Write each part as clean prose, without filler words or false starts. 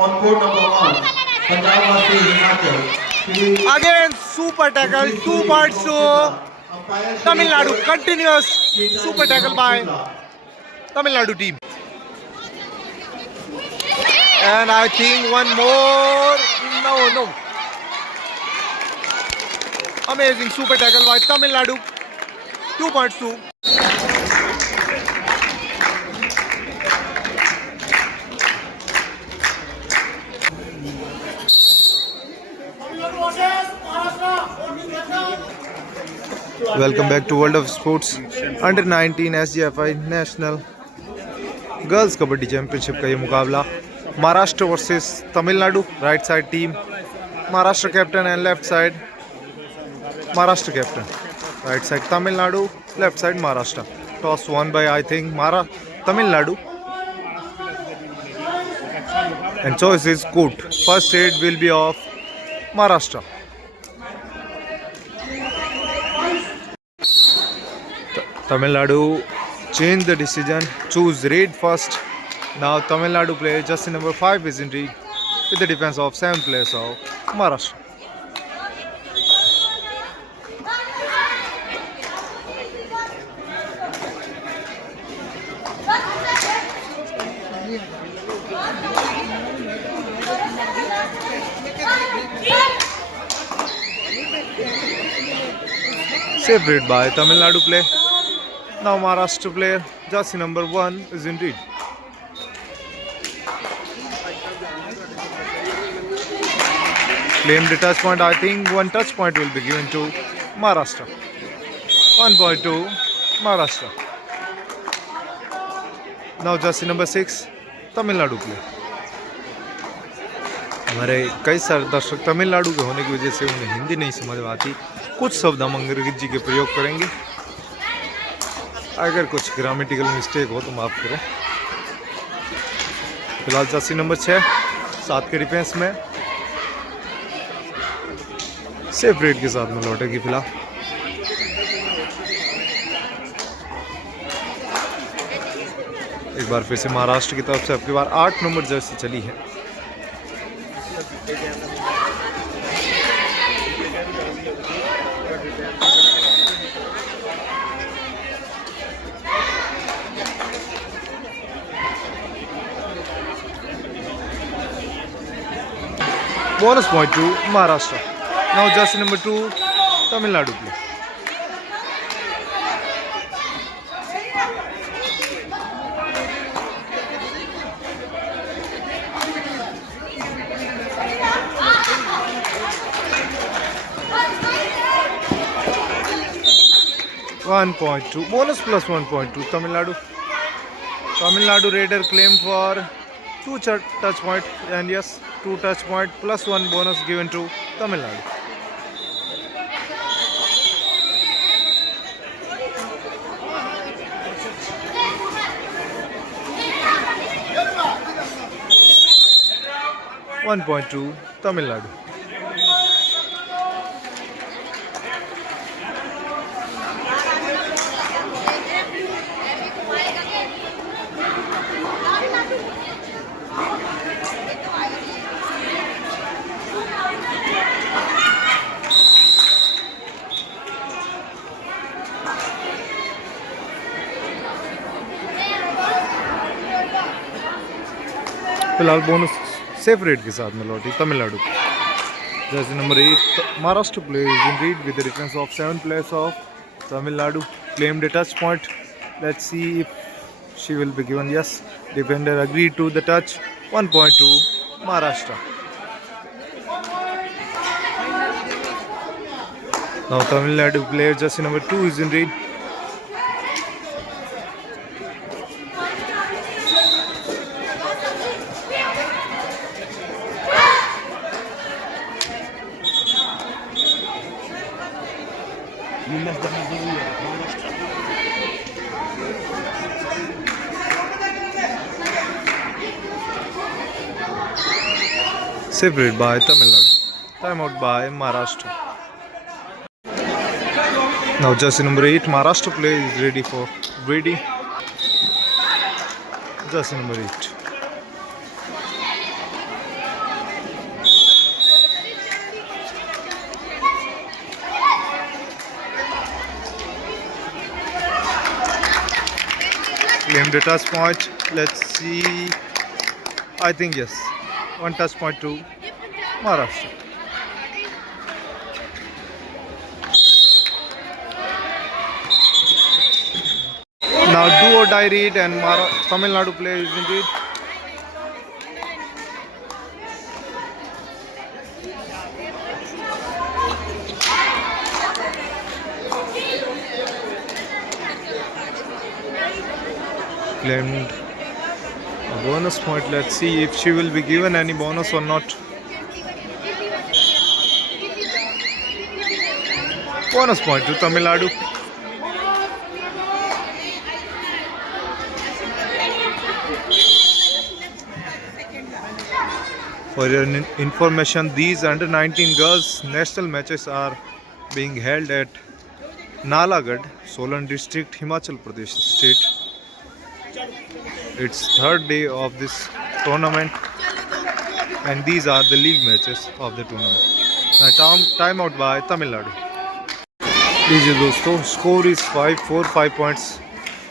On court number 1, Punjab versus Himachal. Again, super tackle, 2 points to Tamil Nadu. Continuous super tackle by Tamil Nadu team. And I think one more. No. Amazing super tackle by Tamil Nadu. 2 points to. Welcome back to World of Sports Under 19 SGFI National Girls Kabaddi Championship का ये मुकाबला Maharashtra versus Tamil Nadu. Right side team Maharashtra captain and left side Maharashtra captain. Right side Tamil Nadu, left side Maharashtra. Toss one by I think Tamil Nadu. And choice is good. First aid will be of Maharashtra. Tamil Nadu change the decision, choose raid first. Now Tamil Nadu player jersey number 5 is in lead with the defense of 7th place of Maharashtra. Safe read by Tamil Nadu play. Now Maharashtra player jersey number 1 is in lead. Claim the touch point. I think one touch point will be given to Maharashtra. 1 point to Maharashtra. Now jersey number 6 Tamil Nadu play. हमारे कई सारे दर्शक तमिलनाडु के होने की वजह से उन्हें हिंदी नहीं समझ में आती. कुछ शब्द हम अंग्रेजी के प्रयोग करेंगे. अगर कुछ ग्रामेटिकल मिस्टेक हो तो माफ़ करें. फिलहाल जर्सी नंबर 6 7 के डिफेंस में सेफ रेड के साथ में लौटेगी. फिलहाल एक बार फिर से महाराष्ट्र की तरफ से अब की बार 8 नंबर जर्सी चली है. Bonus point to Maharashtra. Now jersey number 2 Tamil Nadu play. One point two bonus plus 1 point to Tamil Nadu. Tamil Nadu Raider claimed for 2 touch point, and yes, 2 touch point plus 1 bonus given to Tamil Nadu. One point to Tamil Nadu. फिलहाल bonus safe red के साथ में लौटी Tamil Nadu. Jersey number 8 Maharashtra play is in read with the defence of 7th place of Tamil Nadu. Claimed a touch point. Let's see if she will be given. Yes, defender agreed to the touch. 1 point to Maharashtra. Now Tamil Nadu player jersey number 2 is in red. Separated by Tamil Nadu. Time out by Maharashtra. Now jersey number 8 Maharashtra play is ready for Brady. Jersey number 8. claimed a touch point. Let's see. I think yes. One touch point to Maharashtra. Now do or die read and Tamil Nadu player is indeed. Claimed a bonus point. Let's see if she will be given any bonus or not. Bonus point to Tamil Nadu. For your information, these under 19 girls national matches are being held at Nalagarh, Solan district, Himachal Pradesh state. It's third day of this tournament and these are the league matches of the tournament. Now time out by Tamil Nadu. लीजिए दोस्तों, score is 5-4, 5 points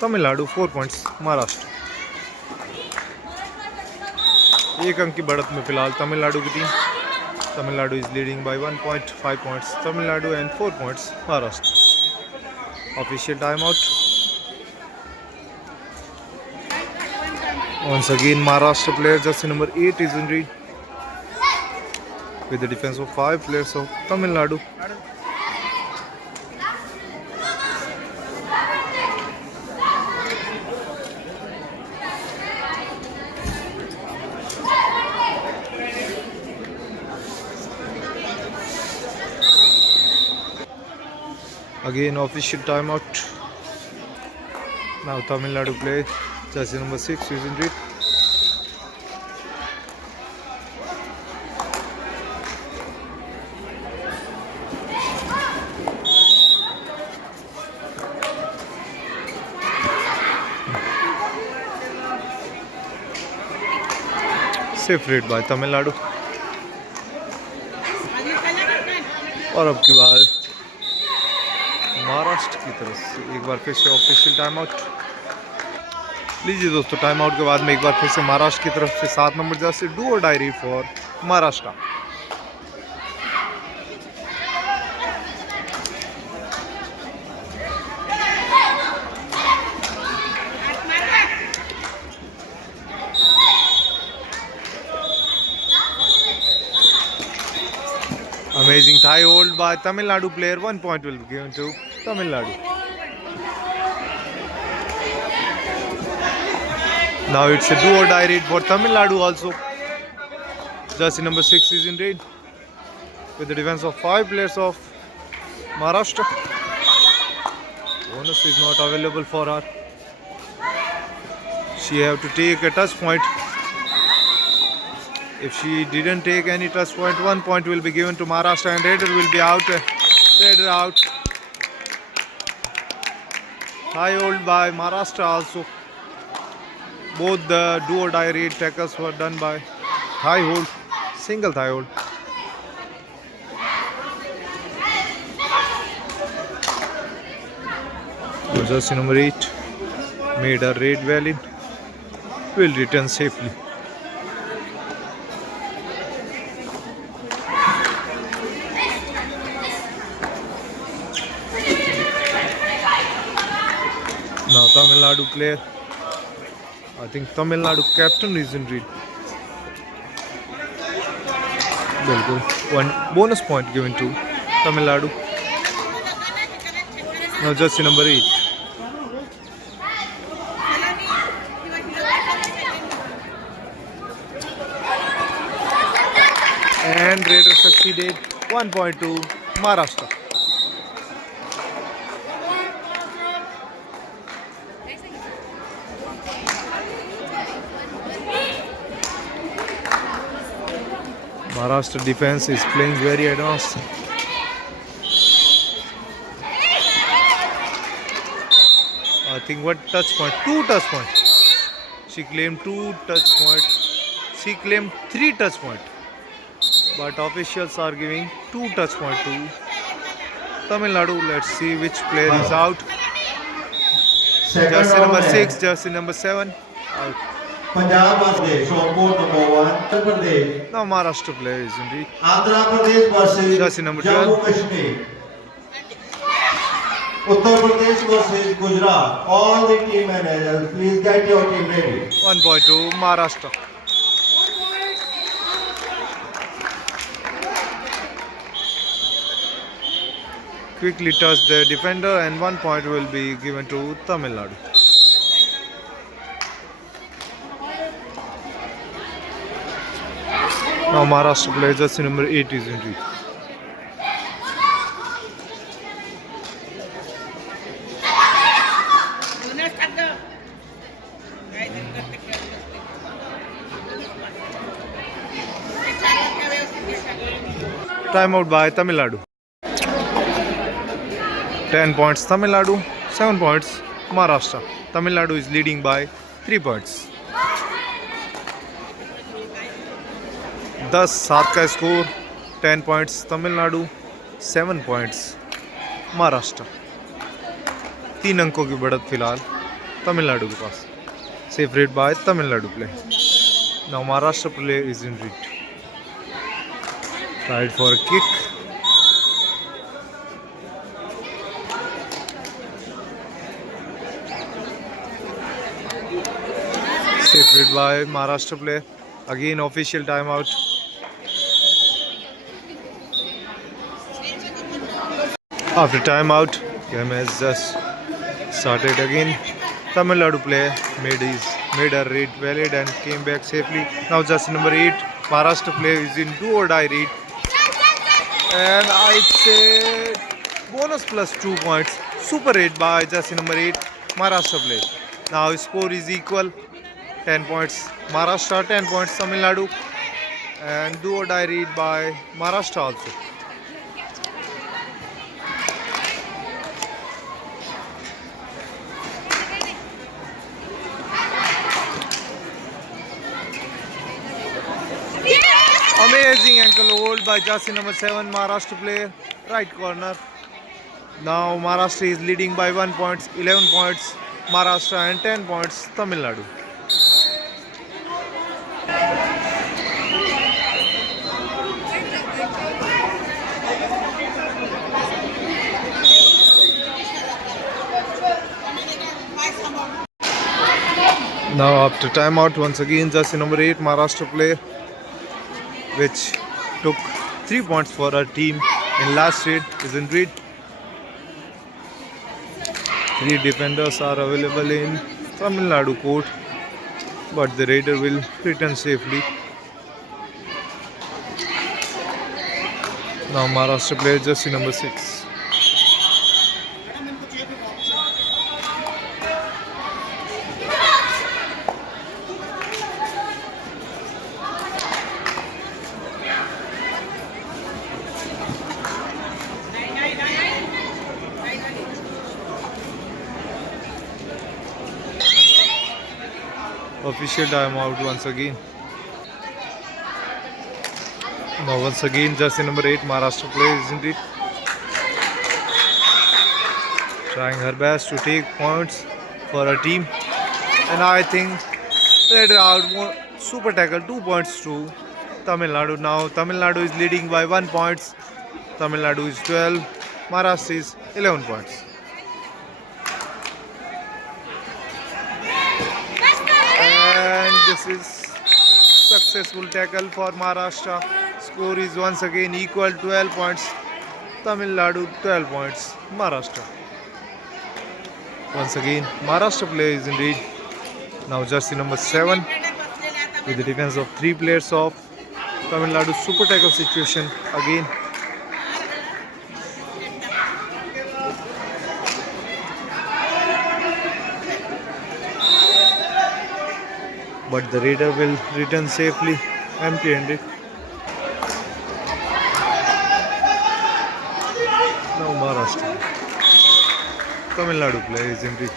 Tamil Nadu, 4 points Maharashtra. एक अंक की बढ़त में फिलहाल तमिलनाडु की team. Tamil Nadu is leading by 1 point, 5 points Tamil Nadu and 4 points Maharashtra. Official time out. Once again, Maharashtra player jersey number 8 is in read with the defense of 5 players of Tamil Nadu. Again, official timeout. Now Tamil Nadu player jersey number 6 is in read. Safe read by Tamil Nadu. और अब की बार महाराष्ट्र की तरफ से एक बार फिर से official time out. लीजिए दोस्तों, टाइम आउट के बाद में एक बार फिर से महाराष्ट्र की तरफ से 7 नंबर जर्सी डू और diary for Maharashtra. Amazing thigh hold by Tamil Nadu player. 1 point will be given to Tamil Nadu. Now it's a do or die read for Tamil Nadu also. Jersey number 6 is in read with the defense of 5 players of Maharashtra. Bonus is not available for her. She have to take a touch point. If she didn't take any touch point, 1 point will be given to Maharashtra and Raider will be out. Raider out. High hold by Maharashtra also. Both the do or die read tackles were done by high hold, single thigh hold. Jersey number 8 made a raid valid. Will return safely. Now Tamil Nadu player, I think Tamil Nadu captain is in read. Bilkul. 1 bonus point given to Tamil Nadu. Now jersey number 8. And Raider succeeded. 1 point to Maharashtra. Maharashtra defense is playing very advanced. I think what touch point? 2 touch points. She claimed 2 touch points. She claimed 3 touch points. But officials are giving 2 touch points to Tamil Nadu. Let's see which player is out. Second Jersey number round 6, है jersey number 7. Out. Punjab versus शोनकोट number 1 Uttar Pradesh Now Maharashtra player is indeed. Andhra Pradesh versus Jersey number Jammu 12. Kashmir Uttar Pradesh versus Gujarat all the team managers please get your team ready 1 point to Maharashtra. Quickly touch the defender and 1 point will be given to Tamil Nadu. Now Maharashtra player jersey number 8 is indeed. Timeout by Tamil Nadu. 10 points Tamil Nadu, 7 points Maharashtra. Tamil Nadu is leading by 3 points. 10-7 का score. 10 points Tamil Nadu, 7 points Maharashtra. 3 अंकों की बढ़त फिलहाल तमिलनाडु के पास. Safe read by Tamil Nadu play. Now Maharashtra play is in read. Tried for a kick. Safe read by Maharashtra player. Again official timeout. After timeout, game has just started again. Tamil Nadu player made a read valid and came back safely. Now just number 8, Maharashtra player is in do or die read. And I'd say bonus plus 2 points. Super read by just number 8, Maharashtra player. Now score is equal. 10 points Maharashtra, 10 points Tamil Nadu, and do or die read by Maharashtra also. Amazing ankle hold by jersey number 7, Maharashtra player, right corner. Now Maharashtra is leading by 1 point, 11 points Maharashtra and 10 points Tamil Nadu. Now after timeout, once again jersey number 8 Maharashtra player, which took 3 points for our team in last raid, is in read. 3 defenders are available in Tamil Nadu court, but the raider will return safely. Now Maharashtra player jersey number 6. Official timeout once again. Now once again jersey number 8 Maharashtra player is indeed trying her best to take points for her team, and I think that out super tackle 2 points to Tamil Nadu. Now Tamil Nadu is leading by 1 point. Tamil Nadu is 12, Maharashtra is 11 points. And this is successful tackle for Maharashtra. Score is once again equal, 12 points Tamil Nadu, 12 points Maharashtra. Once again Maharashtra player is in lead. Now jersey number 7 with the defense of 3 players of Tamil Nadu. Super tackle situation again. But the raider will return safely empty-handed. Now Maharashtra. Tamil Nadu player is in the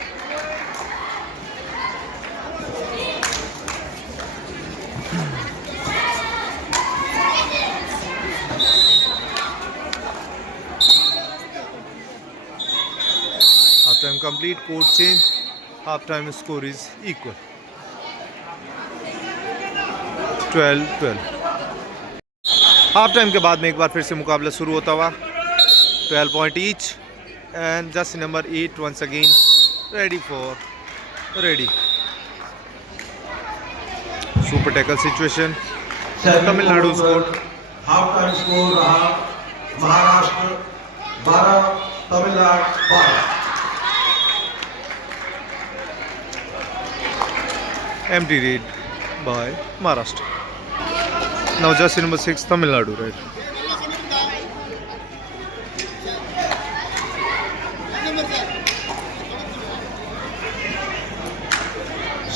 half time complete, court change. Half time score is equal 12-12। Half time के बाद में एक बार फिर से मुकाबला शुरू होता हुआ 12 point each and jersey number 8 once again ready super tackle situation Tamil Nadu score half time score रहा Maharashtra 12 Tamil Nadu 12। empty read by Maharashtra. Now jersey number 6 Tamil Nadu, right?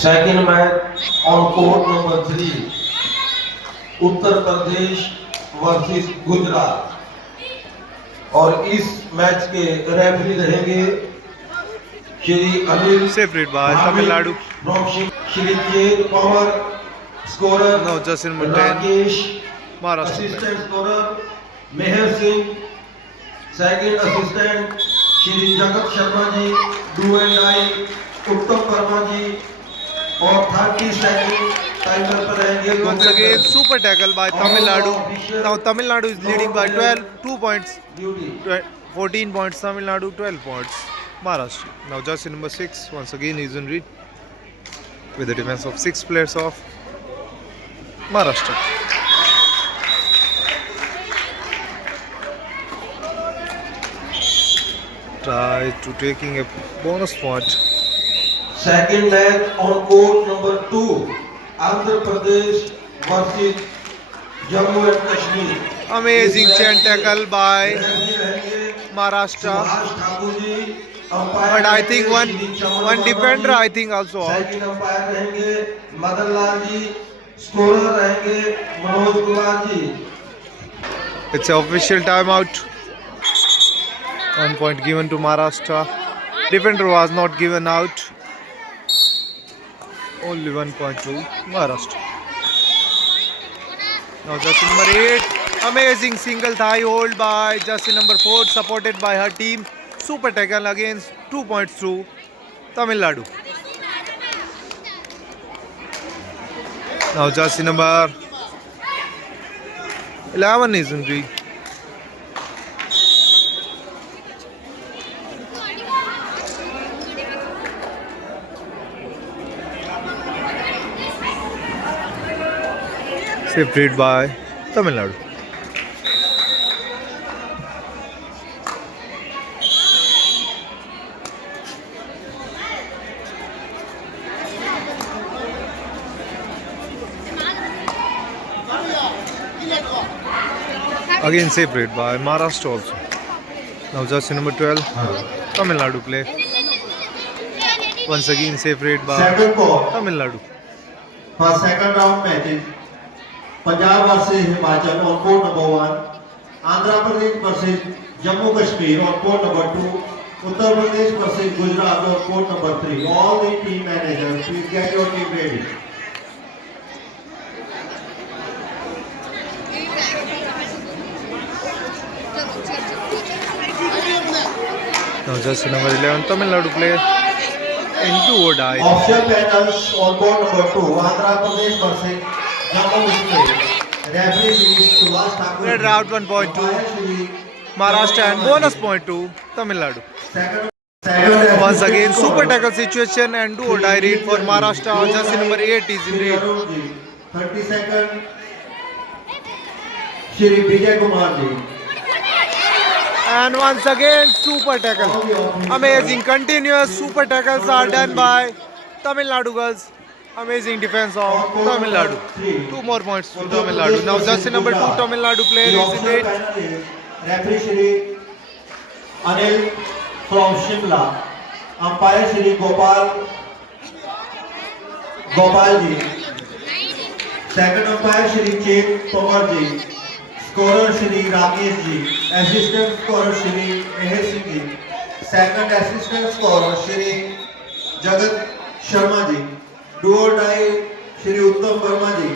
Second match on court number 3 Uttar Pradesh versus Gujarat और इस match के referee रहेंगे Shri Anil Safe read by Tamil Nadu. Shri Chet Pawar scorer Now jersey number 10 Rakesh Maharashtra. Assistant scorer Mehar Singh second assistant Shri Jagat Sharma ji डू and आई उत्तम वर्मा जी और 30 second timer पर रहेंगे Once again super tackle by Tamil Nadu. Now Tamil Nadu is leading by 2 points. 14 points Tamil Nadu, 12 points Maharashtra. Now jersey number 6 once again is in read with the defense of 6 players of Maharashtra. Try to taking a bonus point. Second match on court number 2 Andhra Pradesh versus Jammu and Kashmir. Amazing chain tackle by Maharashtra. But I think one defender I think also out. Second umpire रहेंगे Madan Lal ji scorer रहेंगे Manoj Kumar ji It's an official timeout. 1 point given to Maharashtra. Defender was not given out. Only 1 point to Maharashtra. Now jersey number 8. Amazing single thigh hold by jersey number 4 supported by her team. Super tackle against 2 points to Tamil Nadu. Now jersey number 11 is in read. Safe read by Tamil Nadu. Again safe read by Maharashtra also. Now jersey number 12 Tamil Nadu play. Once again safe read by Second call Tamil Nadu. for second round matches Punjab versus Himachal on court number 1 Andhra Pradesh versus Jammu Kashmir on court number 2 Uttar Pradesh versus Gujarat on court number 3 all the team managers please get your team ready. Now jersey number 11 Tamil Nadu play into or die. Official panels on court number 2 Andhra Pradesh versus Jammu Kashmir. Referee is Subhash Thakur. Red route 1.2 Maharashtra and bonus point to Tamil Nadu. Second Once again super tackle situation and do or die read for Maharashtra. Jersey number 8 is in read. 30 second Shri Vijay Kumar ji. And once again super tackle. Amazing continuous super tackles are done by Tamil Nadu girls. Amazing defense of Tamil Nadu. 2 more points to Tamil Nadu. Now jersey number 2 Tamil Nadu player is in it. Referee Shri Anil from Shimla. Umpire Shri Gopal ji. Second umpire Shri Chet Pawar ji. Scorer Shri Rakesh ji. Assistant scorer Shri Meher Singh ji. Second assistant scorer Shri Jagat Sharma ji. Do or die Shri Uttam Verma ji.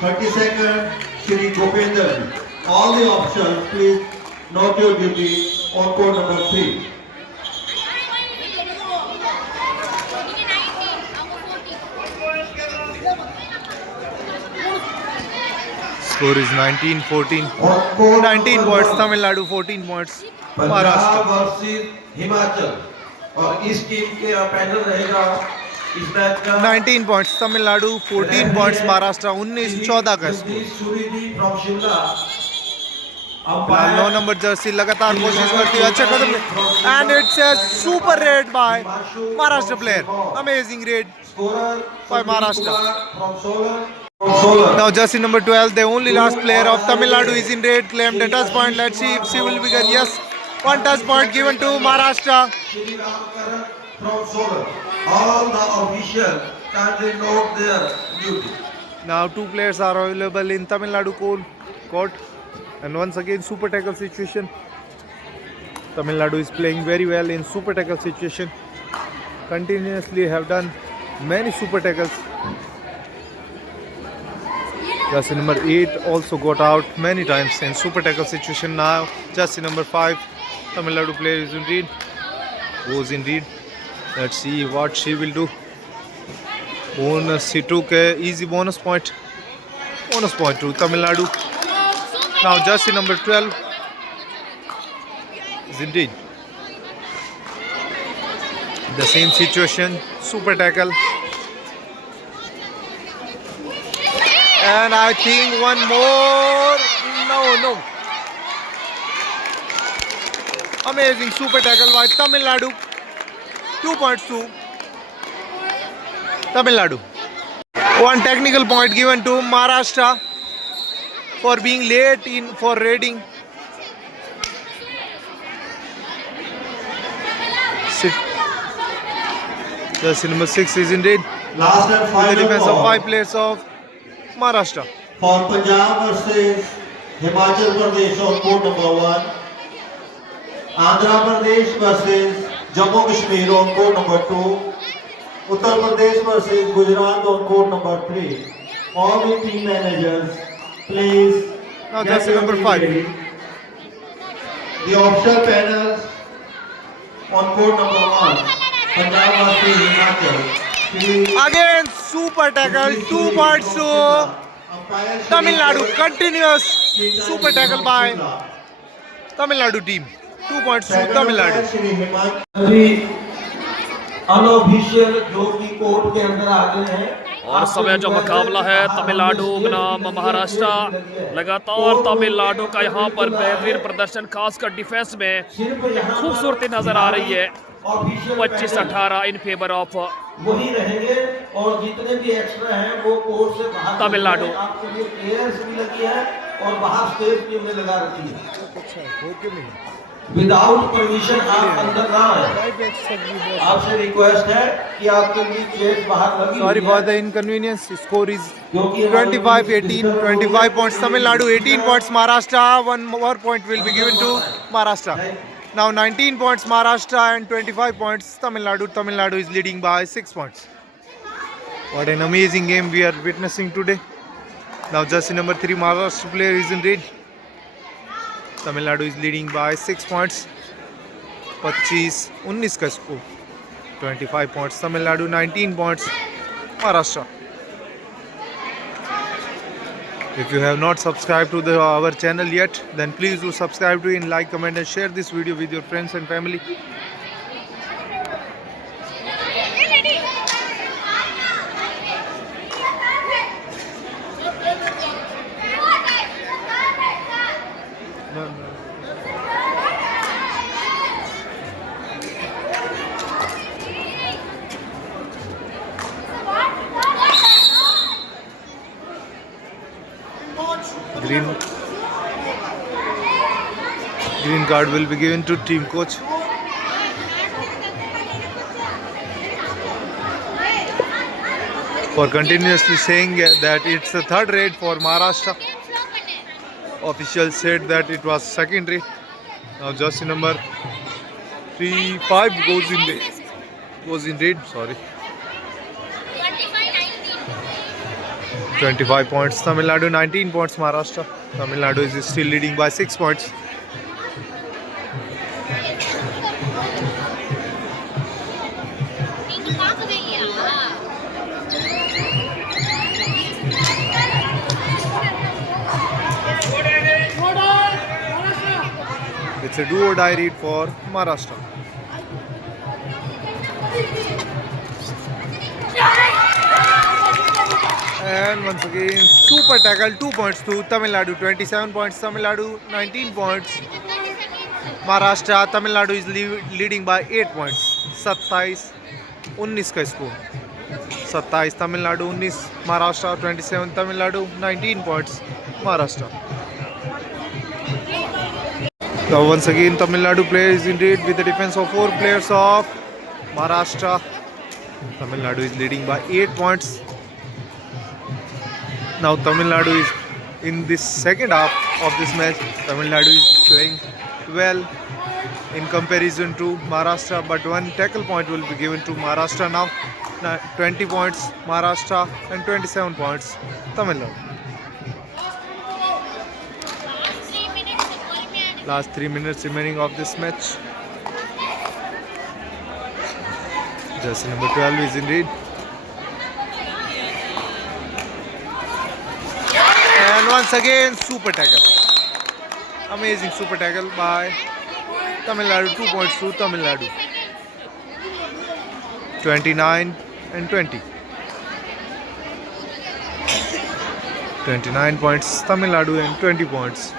30 second Shri Gopendra ji. All the options please note your duty on court number 3. Score is 19-14. On court 19 number points 1, Tamil Nadu, 14 points Punjab Maharashtra. Versus Himachal और इस team के panel रहेगा इस match का 19 points Tamil Nadu, 14 points Maharashtra. 19-14 का स्कोर. जगदीश सूरीदी from Shimla फिलहाल 9 नंबर जर्सी लगातार कोशिश करती है अच्छा कदम and it's a super raid by Maharashtra player. Amazing raid scorer by Maharashtra. From Solan Now jersey number 12, the only last player of Tamil Nadu is in red, claimed a touch point. Let's see if she will begin. Yes, one touch point given to Maharashtra. Shri Ramkaran from Solan. All the officials kindly note their duty. Now two players are available in Tamil Nadu court. And once again super tackle situation. Tamil Nadu is playing very well in super tackle situation. Continuously have done many super tackles. Jersey number 8 also got out many times in super tackle situation. Now jersey number 5, Tamil Nadu player is in red. Goes in red. Let's see what she will do. Bonus, she took a easy bonus point. Bonus point to Tamil Nadu. Now jersey number 12 is indeed the same situation. Super tackle. And I think one more. No. Amazing super tackle by Tamil Nadu. 2 points to Tamil Nadu. One technical point given to Maharashtra for being late for raiding. Jersey number 6 is indeed Last and the final defense of ball 5 players of Maharashtra. for Punjab versus Himachal Pradesh on court number 1. Andhra Pradesh versus Jammu Kashmir on court number 2. Uttar Pradesh versus Gujarat on court number 3. All the team managers, please. Now get jersey your number team 5. ready. The official panels on court number 1. Punjab versus Himachal. Please. Again super tackle. 2 points to Tamil Nadu. Continuous super tackle by Tamil Nadu team. 2 points to Tamil Nadu. सभी unofficial जो कि court के अंदर आ गए हैं और समय जो मुकाबला है तमिलनाडु बनाम महाराष्ट्र, लगातार तमिलनाडु का यहाँ पर बेहतरीन प्रदर्शन खासकर डिफेंस में खूबसूरती नजर आ रही है. 25-18 इन फेवर ऑफ वही रहेंगे और जितने भी एक्स्ट्रा हैं वो कोर्ट से बाहर तमिलनाडु. आपके लिए प्लेयर्स भी लगी है और बाहर स्टेज भी हमने लगा रखी है. विदाउट परमिशन आप अंदर ना आए. आपसे रिक्वेस्ट है कि आपके लिए चेयर बाहर लगी Sorry हुई for है. the inconvenience. Score is 25-18. 25 points Tamil Nadu, 18 points Maharashtra. One more point will be given to Maharashtra. Now 19 points Maharashtra and 25 points Tamil Nadu. Tamil Nadu is leading by 6 points. What an amazing game we are witnessing today. Now jersey number 3 Maharashtra player is in red. Tamil Nadu is leading by 6 points. 25-19 का score. 25 points Tamil Nadu, 19 points Maharashtra. If you have not subscribed to our channel yet, then please do subscribe to it, like, comment and share this video with your friends and family. Green card will be given to team coach. For continuously saying that it's the third raid for Maharashtra. Officials said that it was second raid. Now jersey number 5 goes in raid. Sorry. 25 points Tamil Nadu, 19 points Maharashtra. Tamil Nadu is still leading by 6 points. It's a do or die read for Maharashtra. And once again, super tackle, 2 points to Tamil Nadu, 27 points, Tamil Nadu, 19 points. Maharashtra, Tamil Nadu is leading by 8 points. 27-19 का score. 27 Tamil Nadu, 19 Maharashtra, 27 Tamil Nadu, 19 points Maharashtra. Now once again, Tamil Nadu plays indeed with the defense of 4 players of Maharashtra. Tamil Nadu is leading by 8 points. Now Tamil Nadu is in this second half of this match. Tamil Nadu is playing well in comparison to Maharashtra, but 1 tackle point will be given to Maharashtra now. 20 points Maharashtra and 27 points Tamil Nadu. Last 3 minutes remaining of this match. Jersey number 12 is indeed. And once again, super tackle. Amazing super tackle by Tamil Nadu. 2 points to Tamil Nadu. 29 and 20. 29 points Tamil Nadu and 20 points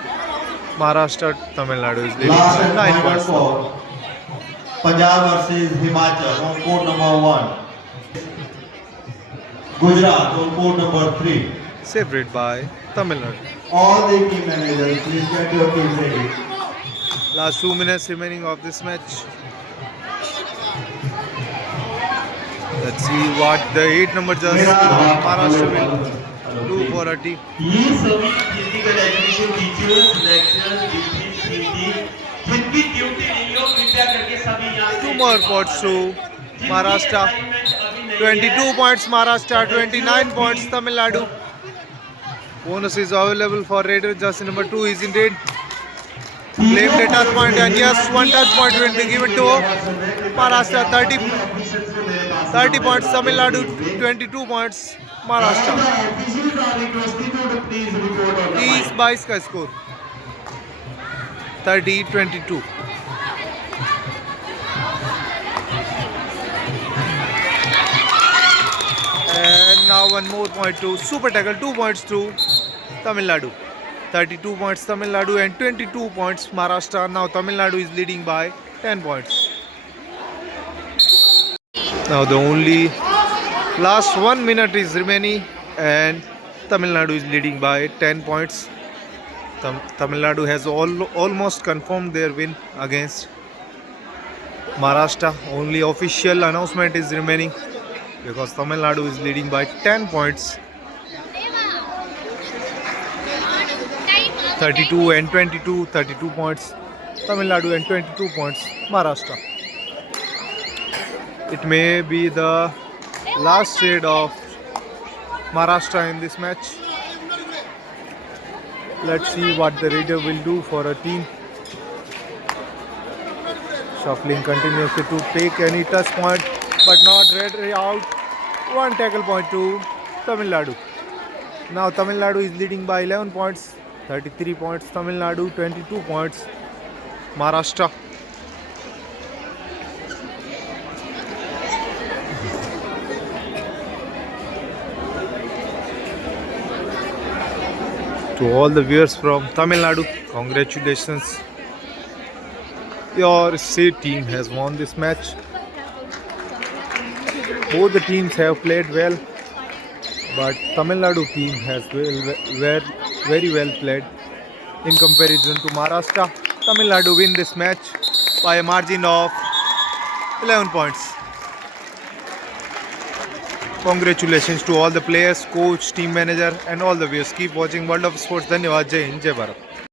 Maharashtra. Tamil Nadu is leading Last by and 9 final points. score. Punjab versus Himachal on court number 1. Gujarat on court number 3. Separated by Tamil Nadu. All the team managers, please get your team ready. Last 2 minutes remaining of this match. Let's see what the 8 number jersey of Maharashtra will do for a team. ये सभी physical education teachers, lecturers, DP, जिनकी duty नहीं हो कृपया करके सभी यहाँ से 2 more points to Maharashtra. 22 points Maharashtra, 29 points Tamil Nadu. Bonus is available for Raider. Jersey number 2 is indeed claimed a touch point, and yes, 1 touch point will be given to Maharashtra. 30 points Tamil Nadu, 22 points Maharashtra. 30-22 का score. 30-22. And now 1 more point to super tackle, 2 points to Tamil Nadu. 32 points Tamil Nadu and 22 points Maharashtra. Now Tamil Nadu is leading by 10 points. Now the only last 1 minute is remaining and Tamil Nadu is leading by 10 points. Tamil Nadu has almost confirmed their win against Maharashtra. Only official announcement is remaining because Tamil Nadu is leading by 10 points. 32 and 22, 32 points Tamil Nadu and 22 points Maharashtra. It may be the last trade of Maharashtra in this match. Let's see what the Raider will do for a team. Shuffling continuously to take any touch point, but not Raider out. 1 tackle point to Tamil Nadu. Now Tamil Nadu is leading by 11 points. 33 points Tamil Nadu, 22 points Maharashtra. To all the viewers from Tamil Nadu, congratulations. Your state team has won this match. Both the teams have played well, but Tamil Nadu team has very well played in comparison to Maharashtra. Tamil Nadu win this match by a margin of 11 points. Congratulations to all the players, coach, team manager and all the viewers. Keep watching World of Sports. धन्यवाद. जय हिंद, जय भारत.